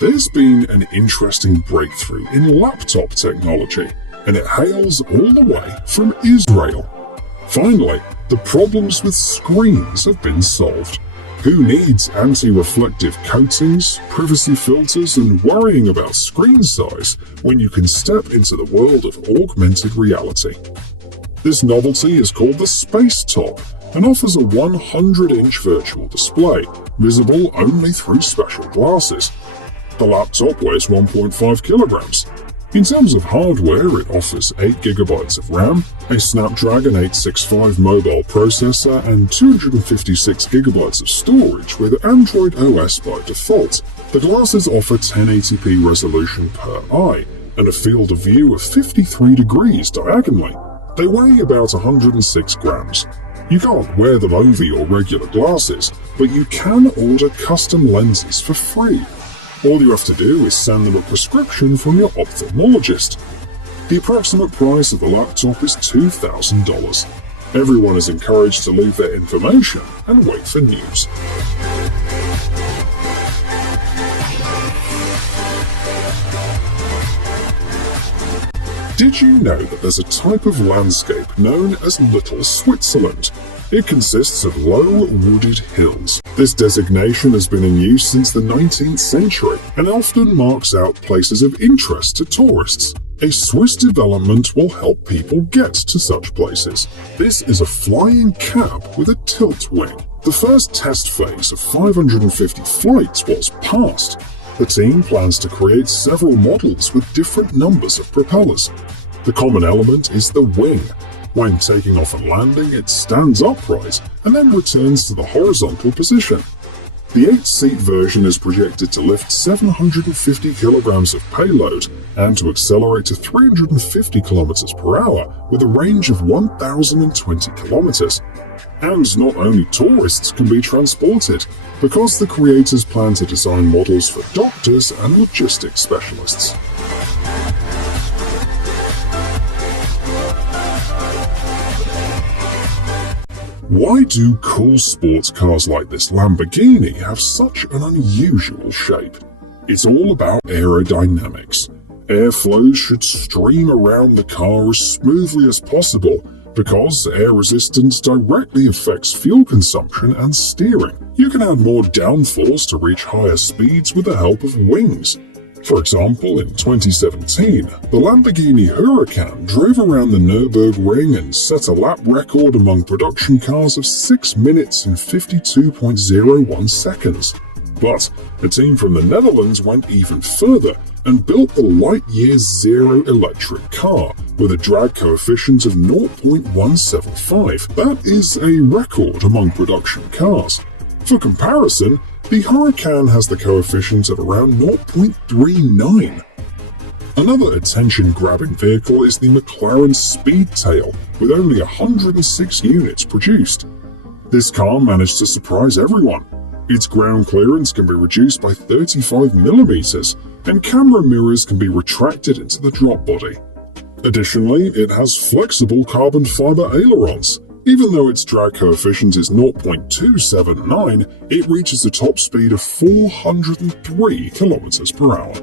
There's been an interesting breakthrough in laptop technology, and it hails all the way from Israel. Finally, the problems with screens have been solved. Who needs anti-reflective coatings, privacy filters, and worrying about screen size when you can step into the world of augmented reality? This novelty is called the Space Top and offers a 100-inch virtual display, visible only through special glasses. The laptop weighs 1.5 kilograms. In terms of hardware, it offers 8GB of RAM, a Snapdragon 865 mobile processor, and 256GB of storage with Android OS by default. The glasses offer 1080p resolution per eye and a field of view of 53 degrees diagonally. They weigh about 106 grams. You can't wear them over your regular glasses, but you can order custom lenses for free. All you have to do is send them a prescription from your ophthalmologist. The approximate price of the laptop is $2,000. Everyone is encouraged to leave their information and wait for news. Did you know that there's a type of landscape known as Little Switzerland? It consists of low, wooded hills. This designation has been in use since the 19th century and often marks out places of interest to tourists. A Swiss development will help people get to such places. This is a flying cab with a tilt wing. The first test phase of 550 flights was passed. The team plans to create several models with different numbers of propellers. The common element is the wing. When taking off and landing, it stands upright and then returns to the horizontal position. The 8-seat version is projected to lift 750 kilograms of payload and to accelerate to 350 kilometers per hour with a range of 1,020 kilometers. And not only tourists can be transported, because the creators plan to design models for doctors and logistics specialists. Why do cool sports cars like this Lamborghini have such an unusual shape? It's all about aerodynamics. Airflow should stream around the car as smoothly as possible because air resistance directly affects fuel consumption and steering. You can add more downforce to reach higher speeds with the help of wings. For example, in 2017, the Lamborghini Huracan drove around the Nürburgring and set a lap record among production cars of 6 minutes and 52.01 seconds. But a team from the Netherlands went even further and built the Lightyear Zero electric car with a drag coefficient of 0.175. That is a record among production cars. For comparison, the Huracan has the coefficient of around 0.39. Another attention-grabbing vehicle is the McLaren Speedtail, with only 106 units produced. This car managed to surprise everyone. Its ground clearance can be reduced by 35mm, and camera mirrors can be retracted into the drop body. Additionally, it has flexible carbon fiber ailerons. Even though its drag coefficient is 0.279, it reaches a top speed of 403 kilometers per hour.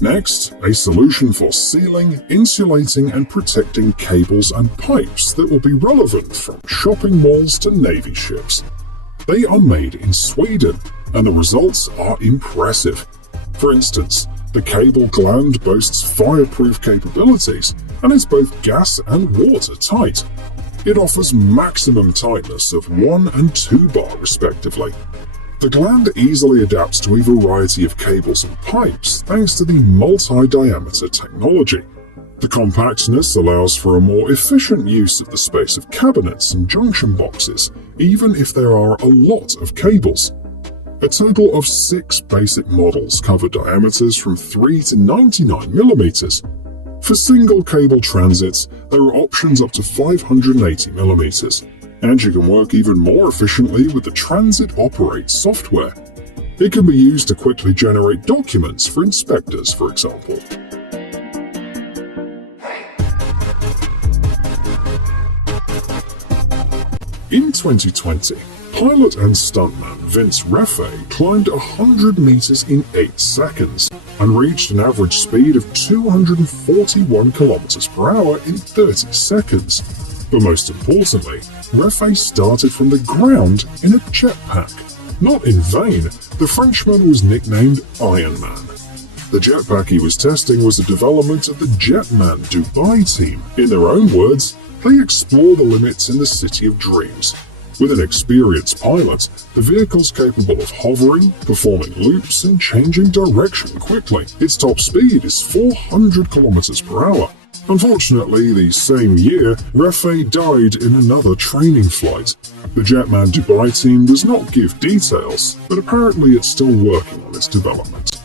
Next, a solution for sealing, insulating, and protecting cables and pipes that will be relevant from shopping malls to Navy ships. They are made in Sweden, and the results are impressive. For instance, the cable gland boasts fireproof capabilities and is both gas and watertight. It offers maximum tightness of 1 and 2 bar respectively. The gland easily adapts to a variety of cables and pipes thanks to the multi-diameter technology. The compactness allows for a more efficient use of the space of cabinets and junction boxes, even if there are a lot of cables. A total of 6 basic models cover diameters from 3 to 99mm. For single cable transits, there are options up to 580mm, and you can work even more efficiently with the Transit Operate software. It can be used to quickly generate documents for inspectors, for example. In 2020, pilot and stuntman Vince Raffay climbed 100 meters in 8 seconds and reached an average speed of 241 kilometers per hour in 30 seconds. But most importantly, Raffay started from the ground in a jetpack. Not in vain, the Frenchman was nicknamed Iron Man. The jetpack he was testing was a development of the Jetman Dubai team. In their own words, they explore the limits in the city of dreams. With an experienced pilot, the vehicle's capable of hovering, performing loops, and changing direction quickly. Its top speed is 400 kilometers per hour. Unfortunately, the same year, Raffay died in another training flight. The Jetman Dubai team does not give details, but apparently it's still working on its development.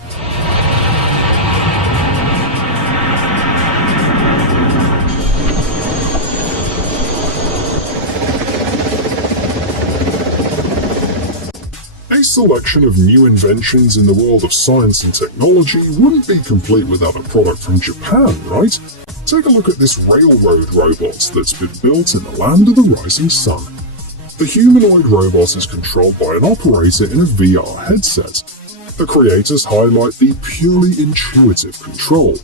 A selection of new inventions in the world of science and technology wouldn't be complete without a product from Japan, right? Take a look at this railroad robot that's been built in the land of the rising sun. The humanoid robot is controlled by an operator in a VR headset. The creators highlight the purely intuitive control.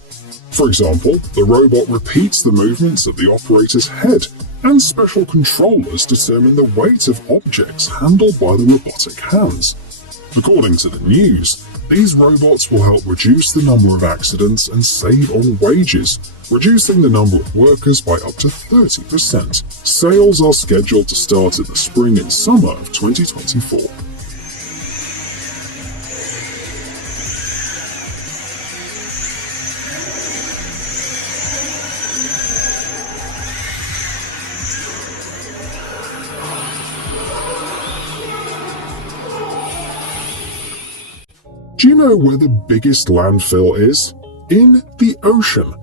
For example, the robot repeats the movements of the operator's head, and special controllers determine the weight of objects handled by the robotic hands. According to the news, these robots will help reduce the number of accidents and save on wages, reducing the number of workers by up to 30%. Sales are scheduled to start in the spring and summer of 2024. Do you know where the biggest landfill is? In the ocean.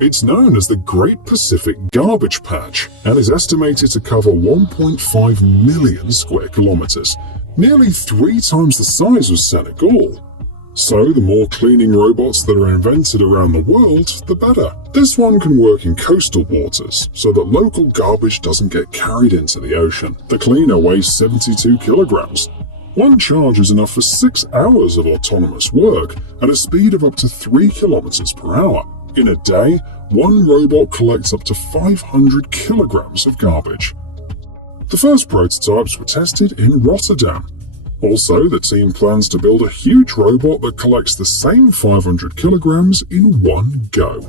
It's known as the Great Pacific Garbage Patch and is estimated to cover 1.5 million square kilometers, nearly 3 times the size of Senegal. So the more cleaning robots that are invented around the world, the better. This one can work in coastal waters so that local garbage doesn't get carried into the ocean. The cleaner weighs 72 kilograms. One charge is enough for 6 hours of autonomous work at a speed of up to 3 kilometers per hour. In a day, one robot collects up to 500 kilograms of garbage. The first prototypes were tested in Rotterdam. Also, the team plans to build a huge robot that collects the same 500 kilograms in one go.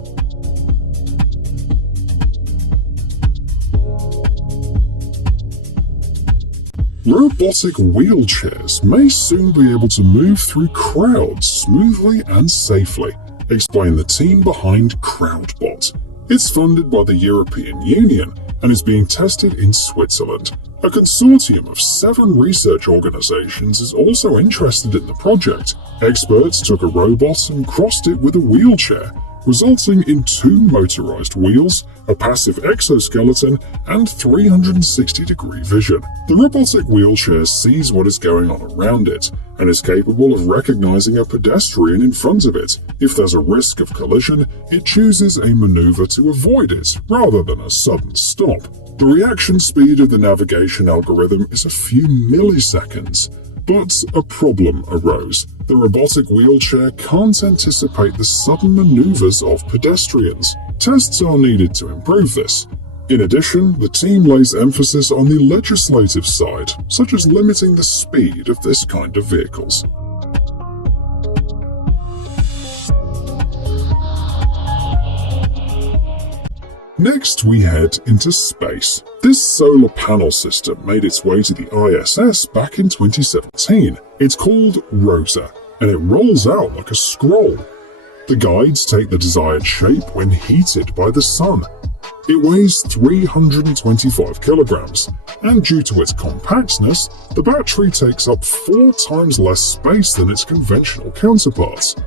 Robotic wheelchairs may soon be able to move through crowds smoothly and safely, explained the team behind CrowdBot. It's funded by the European Union and is being tested in Switzerland. A consortium of 7 research organizations is also interested in the project. Experts took a robot and crossed it with a wheelchair, resulting in 2 motorized wheels, a passive exoskeleton, and 360-degree vision. The robotic wheelchair sees what is going on around it and is capable of recognizing a pedestrian in front of it. If there's a risk of collision, it chooses a maneuver to avoid it rather than a sudden stop. The reaction speed of the navigation algorithm is a few milliseconds. But a problem arose. The robotic wheelchair can't anticipate the sudden maneuvers of pedestrians. Tests are needed to improve this. In addition, the team lays emphasis on the legislative side, such as limiting the speed of this kind of vehicles. Next, we head into space. This solar panel system made its way to the ISS back in 2017. It's called ROSA, and it rolls out like a scroll. The guides take the desired shape when heated by the sun. It weighs 325 kilograms, and due to its compactness, the battery takes up 4 times less space than its conventional counterparts.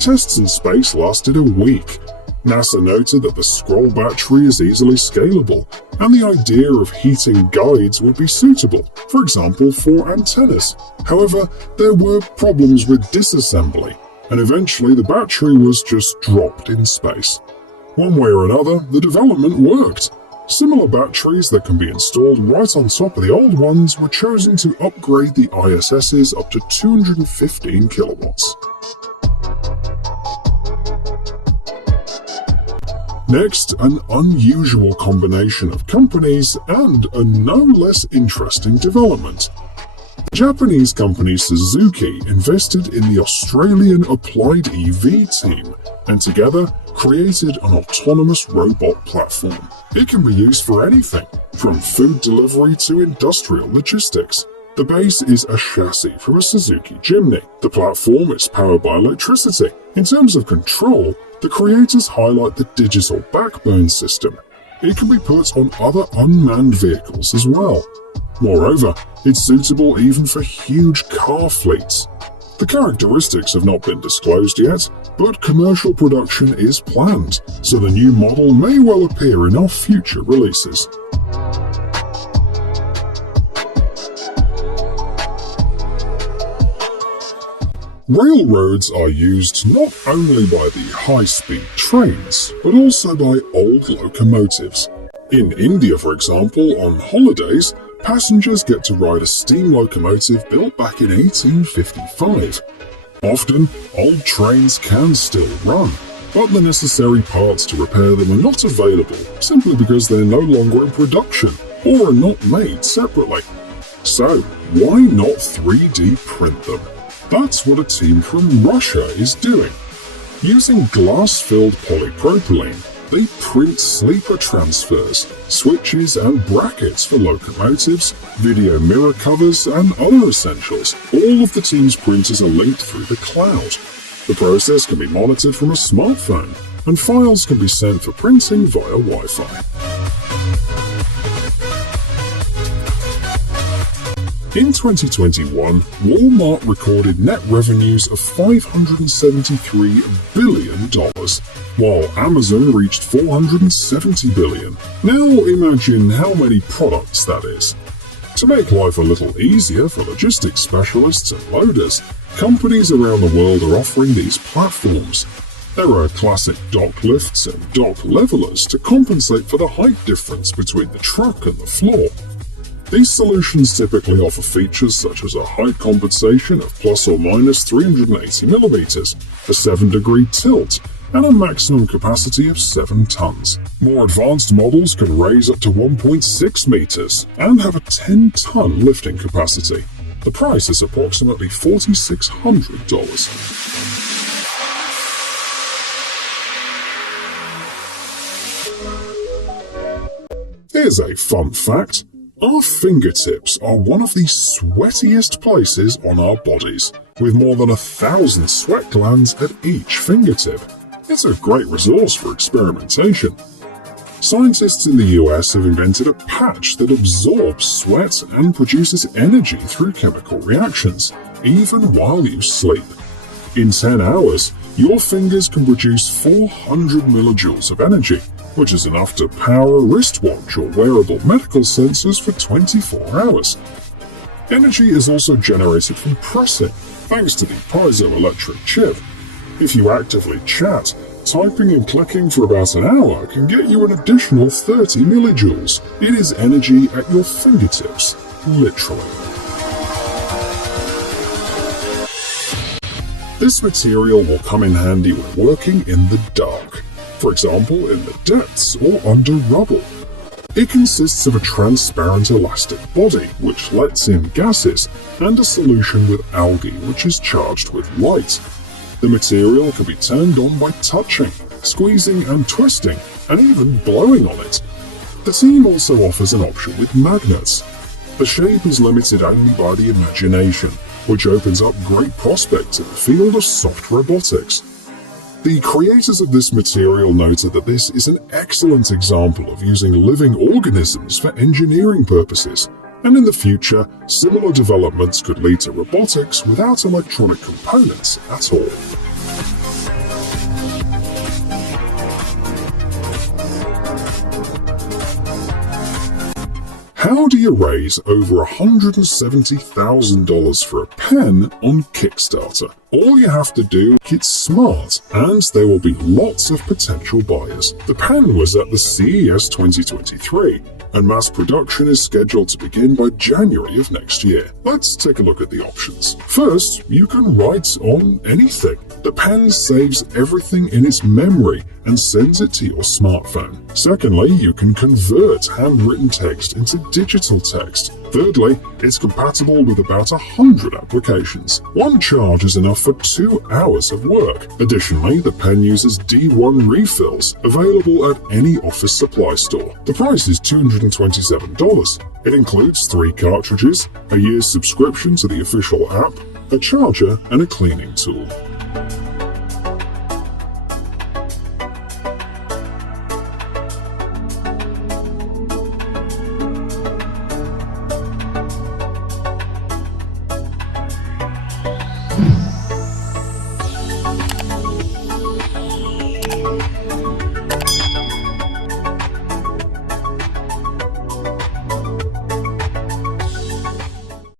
Tests in space lasted a week. NASA noted that the scroll battery is easily scalable, and the idea of heating guides would be suitable, for example for antennas. However, there were problems with disassembly, and eventually the battery was just dropped in space. One way or another, the development worked. Similar batteries that can be installed right on top of the old ones were chosen to upgrade the ISS's up to 215 kilowatts. Next, an unusual combination of companies and a no less interesting development. Japanese company Suzuki invested in the Australian Applied EV team and together created an autonomous robot platform. It can be used for anything, from food delivery to industrial logistics. The base is a chassis from a Suzuki Jimny. The platform is powered by electricity. In terms of control, the creators highlight the digital backbone system. It can be put on other unmanned vehicles as well. Moreover, it's suitable even for huge car fleets. The characteristics have not been disclosed yet, but commercial production is planned, so the new model may well appear in our future releases. Railroads are used not only by the high-speed trains, but also by old locomotives. In India, for example, on holidays, passengers get to ride a steam locomotive built back in 1855. Often, old trains can still run, but the necessary parts to repair them are not available simply because they're no longer in production or are not made separately. So, why not 3D print them? That's what a team from Russia is doing. Using glass-filled polypropylene, they print sleeper transfers, switches and brackets for locomotives, video mirror covers and other essentials. All of the team's printers are linked through the cloud. The process can be monitored from a smartphone, and files can be sent for printing via Wi-Fi. In 2021, Walmart recorded net revenues of $573 billion, while Amazon reached $470 billion. Now imagine how many products that is. To make life a little easier for logistics specialists and loaders, companies around the world are offering these platforms. There are classic dock lifts and dock levelers to compensate for the height difference between the truck and the floor. These solutions typically offer features such as a height compensation of plus or minus 380 millimeters, a 7-degree tilt, and a maximum capacity of 7 tons. More advanced models can raise up to 1.6 meters and have a 10-ton lifting capacity. The price is approximately $4,600. Here's a fun fact. Our fingertips are one of the sweatiest places on our bodies, with more than 1,000 sweat glands at each fingertip. It's a great resource for experimentation. Scientists in the US have invented a patch that absorbs sweat and produces energy through chemical reactions, even while you sleep. In 10 hours, your fingers can produce 400 millijoules of energy, which is enough to power a wristwatch or wearable medical sensors for 24 hours. Energy is also generated from pressing, thanks to the piezoelectric chip. If you actively chat, typing and clicking for about an hour can get you an additional 30 millijoules. It is energy at your fingertips, literally. This material will come in handy when working in the dark. For example, in the depths or under rubble. It consists of a transparent elastic body, which lets in gases, and a solution with algae, which is charged with light. The material can be turned on by touching, squeezing and twisting, and even blowing on it. The team also offers an option with magnets. The shape is limited only by the imagination, which opens up great prospects in the field of soft robotics. The creators of this material noted that this is an excellent example of using living organisms for engineering purposes, and in the future, similar developments could lead to robotics without electronic components at all. How do already raised over $170,000 for a pen on Kickstarter. All you have to do is get smart, and there will be lots of potential buyers. The pen was at the CES 2023, and mass production is scheduled to begin by January of next year. Let's take a look at the options. First, you can write on anything. The pen saves everything in its memory and sends it to your smartphone. Secondly, you can convert handwritten text into digital text. Thirdly, it's compatible with about 100 applications. One charge is enough for 2 hours of work. Additionally, the pen uses D1 refills, available at any office supply store. The price is $227. It includes 3 cartridges, a year's subscription to the official app, a charger, and a cleaning tool.